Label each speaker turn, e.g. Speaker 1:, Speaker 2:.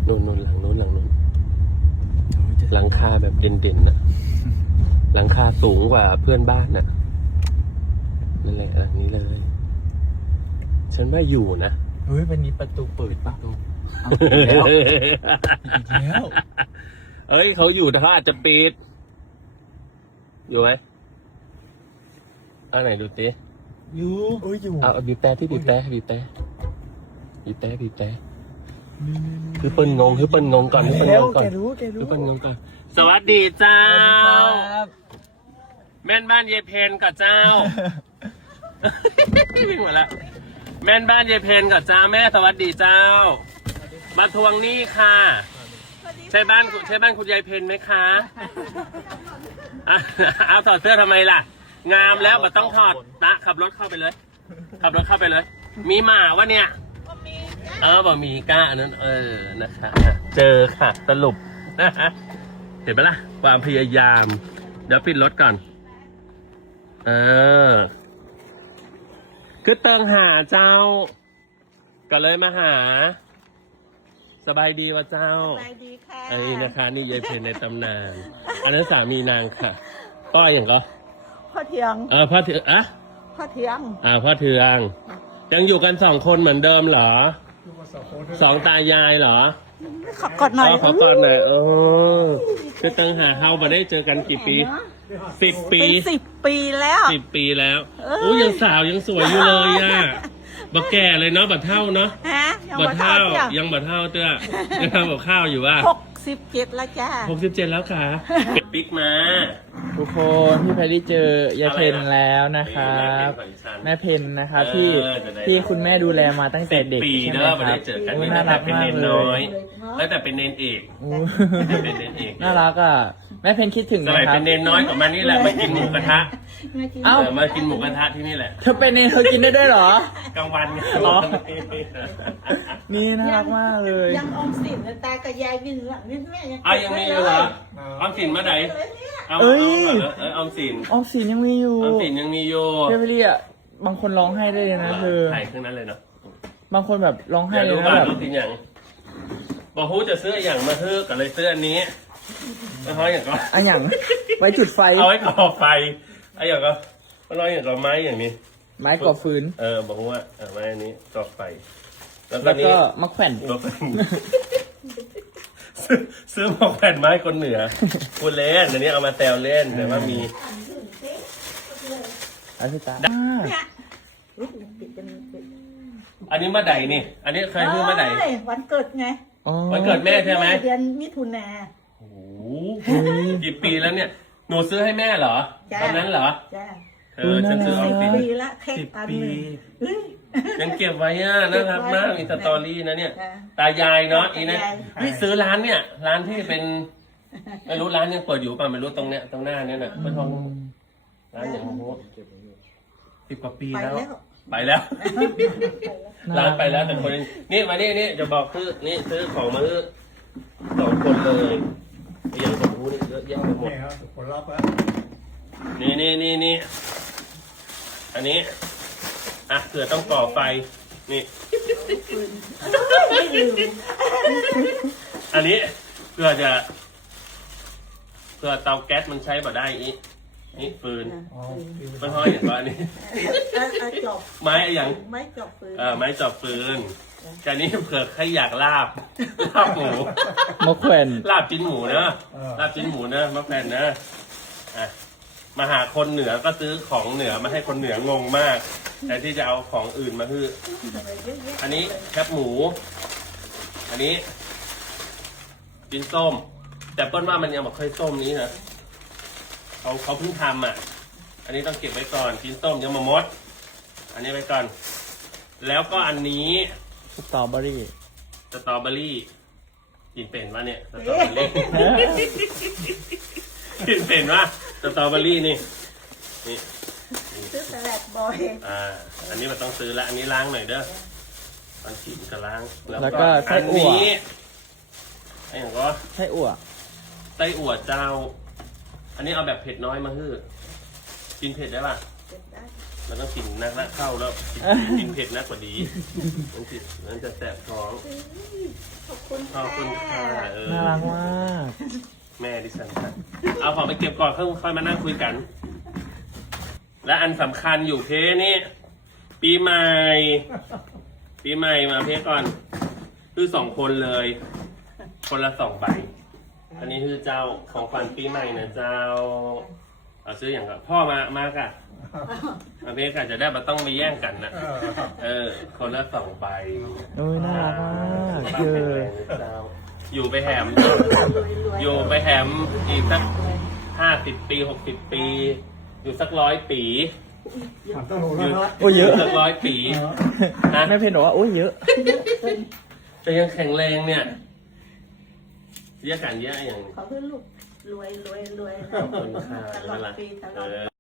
Speaker 1: นู่นหลังนู้นหลังคาแบบเด่นๆน่ะหลังคาสูงกว่าเพื่อนบ้านน่ะนั่นแหละหลังนี้เลย ฉันว่าอยู่นะ
Speaker 2: เฮ้ยวันนี้ประตูเปิดปะเอาอีกแล้วอีกแล้ว
Speaker 1: เอ้ยเขาอยู่แต่เขาอาจจะปิดอยู่ไหมเอาไหนดูสิ
Speaker 2: อยู่เอ้ยอยู่
Speaker 1: เอาบีบแต่ที่บีบแต่คือเปิ้ลงงก่อน
Speaker 2: แล้วแกรู้
Speaker 1: คือเปิ้ลงงก่อนสวัสดีเจ้า
Speaker 2: ครับ
Speaker 1: แม่นบ้านเยายเพนกับเจ้า วิ่งมาแล้วแม่นบ้านเยายเพนกับเจ้าแม่สวัสดีเจ้ามาทวงหนี้ค่ะใช่บ้านคุณยายเพนไหมคะอ่ะเอาถอดเสื้อทำไมล่ะ งามแล้วบัดต้องถอดนะขับรถเข้าไปเลย มีหมาวะเนี่ยบ่มีกล้าอันนั้นนะคะเจอค่ะสรุปเห็นไหมล่ะความพยายามเดี๋ยวปิดรถก่อนคือเติงหาเจ้าก็เลยมาหาสบายดีวะเจ้าสบายดีค่ะอันนี้นะคะนี่ยายเพนในตำนานอันนั้นสามีนางค่ะต้อยอย่างก็
Speaker 3: พ่อเทียง
Speaker 1: พ่อเถือง
Speaker 3: พ่อเทียง
Speaker 1: พ่อเถืองยังอยู่กัน2 คนเหมือนเดิมเหรอ2 ตายายเหรอ
Speaker 3: ขอกอดหน่อย
Speaker 1: ขอกอดหน่อยคือเติงหาเฮามาได้เจอกันกี่ปี10 ปี
Speaker 3: เป็น10 ปีแล้ว
Speaker 1: 10 ปีแล้วยังสาวยังสวยอยู่เลยบักแก่เลยเนาะบัดเท่าเนาะบัดเท่ายังบัดเท่าเจ้ายังทำกับข้าวอยู่ว่า
Speaker 3: 67แล้วจ้า
Speaker 1: 67แล้วค่ะปิ๊กมา
Speaker 2: ทุกคนพี่แพรได้เจอยายเพนแล้วนะครับแม่เพนนะครับที่คุณแม่ดูแลมาตั้งแต่เด็ก
Speaker 1: ปีเนอะมาได้เจอกัน
Speaker 2: น่ารักมากเลย
Speaker 1: แล้วแต่เป็นเนนเอก
Speaker 2: น่ารักอ่ะแม่เพนคิดถึง
Speaker 1: สมัยเป็นเนนน้อยกว่ามันนี่แหละมากินหมูกระทะมากินหมูกระทะที่นี่แหละ
Speaker 2: เธอเป็นเนนเธอกินได้ด้วยเหร
Speaker 1: อกลางวัน
Speaker 2: นี่น่ารักมากเลย
Speaker 3: ยังออมสินตากับยายวินหลังนี่แม่
Speaker 1: ยังมีอยู่เหรอออมสินมาไหนออมสิน
Speaker 2: ยังมีอยู่
Speaker 1: ออมสินยังมีอยู่
Speaker 2: เพื่อนพี่อ่ะบางคนร้องไห้ได้เลยนะเธอ
Speaker 1: ถ่ายเครื่องนั้นเลยเนาะ
Speaker 2: บางคนแบบร้องไห้เลย
Speaker 1: นะแบบออมสินอย่างบอกฮู้จะซื้ออย่างมาซื้อกับเลยซื้ออันนี้ไม่เพราะอย่างก็
Speaker 2: อย่างไว้จุดไฟ
Speaker 1: เอาไว้ก่อไฟอย่างก็ไม่ร้อยอย่างก็ไม้อย่างนี้
Speaker 2: ไม้ก่อฟืน
Speaker 1: บอกว่าไม้อันนี้ก่อไฟ
Speaker 2: แล้วก็มะแขวน
Speaker 1: ซื้อมะแขวนไม้คนเหนือคุณเล่นอันนี้เอามาแซวเล่นแต่ว่ามี
Speaker 2: อันนี้ตา
Speaker 1: อันนี้มะไดนี่อันนี้เคยซื้อมะได
Speaker 3: วันเกิดไง
Speaker 1: วันเกิดแม่ใช่ไหม
Speaker 3: เดือนมิถุนา
Speaker 1: โอ้กี่ปีแล้วเนี่ยหนูซื้อให้แม่เหรอตอนนั้นเหรอฉันซื้อเอา
Speaker 3: ปีละแค่10 ปี
Speaker 1: ยังเก็บไว้น่ารักมากมีสตอรี่นะเนี่ยตายายเนาะนะนี่ซื้อร้านเนี่ยร้านที่เป็นไม่รู้ร้านยังเปิดอยู่ป่ะไม่รู้ตรงเนี้ยตรงหน้าเนี้ยน่ะเปิดทองร้านอย่างโอ้โห10 กว่าปีแล้วไปแล้วร้านไปแล้วแต่คนนี่มานี่จะบอกนี่ซื้อของมา2 คนเลยอย่างผมรู้นี่เยอะแยะไปหมดคนรอบแล้วนี่อันนี้เผื่อต้องก่อไฟนี่อันนี้เพื่อเตาแก๊สมันใช้บ่ได้นี่ฟืนมันห้อยอย่างว่านี่ไม้อย่าง
Speaker 3: ไม้จอบฟืน
Speaker 1: ไม้จอบฟืนแต่นี้เผื่อใครอยากลาบหมู
Speaker 2: มะแขวน
Speaker 1: ลาบจิ้นหมูนะลาบจิ้นหมูนะมะแขวนนะมาหาคนเหนือก็ซื้อของเหนือมาให้คนเหนืองงมากแต่ที่จะเอาของอื่นมาฮื้ออันนี้แคบหมูอันนี้กินส้มแต่เปิ้ลว่ามันยังไม่เคยส้มนี้นะเขาเพิ่งทำอันนี้ต้องเก็บไว้ก่อนกินส้มยังมามดอันนี้ไว้ก่อนแล้วก็อันนี้
Speaker 2: สตรอเบอรี่
Speaker 1: กินเป็นวะเนี่ยสตรอเบอรี่กินเป็นวะสตรอเบอรี่นี่
Speaker 3: ซื้อสลัดบอย
Speaker 1: อันนี้มันต้องซื้อละอันนี้ล้างหน่อยเด้อตอนฉีดก็ล้าง
Speaker 2: แล้วก็ไส้อั่ว
Speaker 1: อย่างก็
Speaker 2: ไส้อั่
Speaker 1: วเจ้าอันนี้เอาแบบเผ็ดน้อยมาฮื้อกินเผ็ดได้ป่ะมันต้องกินนักเข้าแล้วกินเผ็ดนักกว่าดีมันจะแสบท้อง
Speaker 3: ขอบคุณ
Speaker 1: ขอบคุณค่ะ
Speaker 2: น่ารักมาก
Speaker 1: แม่ดิฉันค่ะเอาของไปเก็บก่อนค่อยมานั่งคุยกัน และอันสำคัญอยู่เพนี่ปีใหม่ ปีใหม่มาเพก่อน คือ2 คนเลย คนละ 2 ใบ อันนี้คือเจ้าของขวัญปีใหม่นะเจ้า เอาซื้ออย่างกับพ่อมากะมาเพกะจะได้มาต้องมาแย่งกันนะคนละ 2 ใบ
Speaker 2: โอ้ยน่ารักมาก
Speaker 1: บ้าน
Speaker 2: เจ
Speaker 1: แข็ง
Speaker 2: อ
Speaker 1: แรงนะเจ้า อยู่ไปแถม
Speaker 3: รวยๆ
Speaker 1: อยู่ไปแถมอีกสัก50 ปี 60 ปี อยู่สัก100 ปี
Speaker 4: มันต้องรู้แล้วนะ
Speaker 2: โอ้ยเยอะ
Speaker 1: สัก100 ปีนะ
Speaker 2: แม่เพนบอกว่าโอ้ยเยอะ
Speaker 1: แต่ยังแข็งแรงเนี่ยเยอะกันเยอะอย่าง
Speaker 3: ขอให้ลูกรวย
Speaker 1: ขอบคุณค่ะ
Speaker 3: ตลอดปีตลอด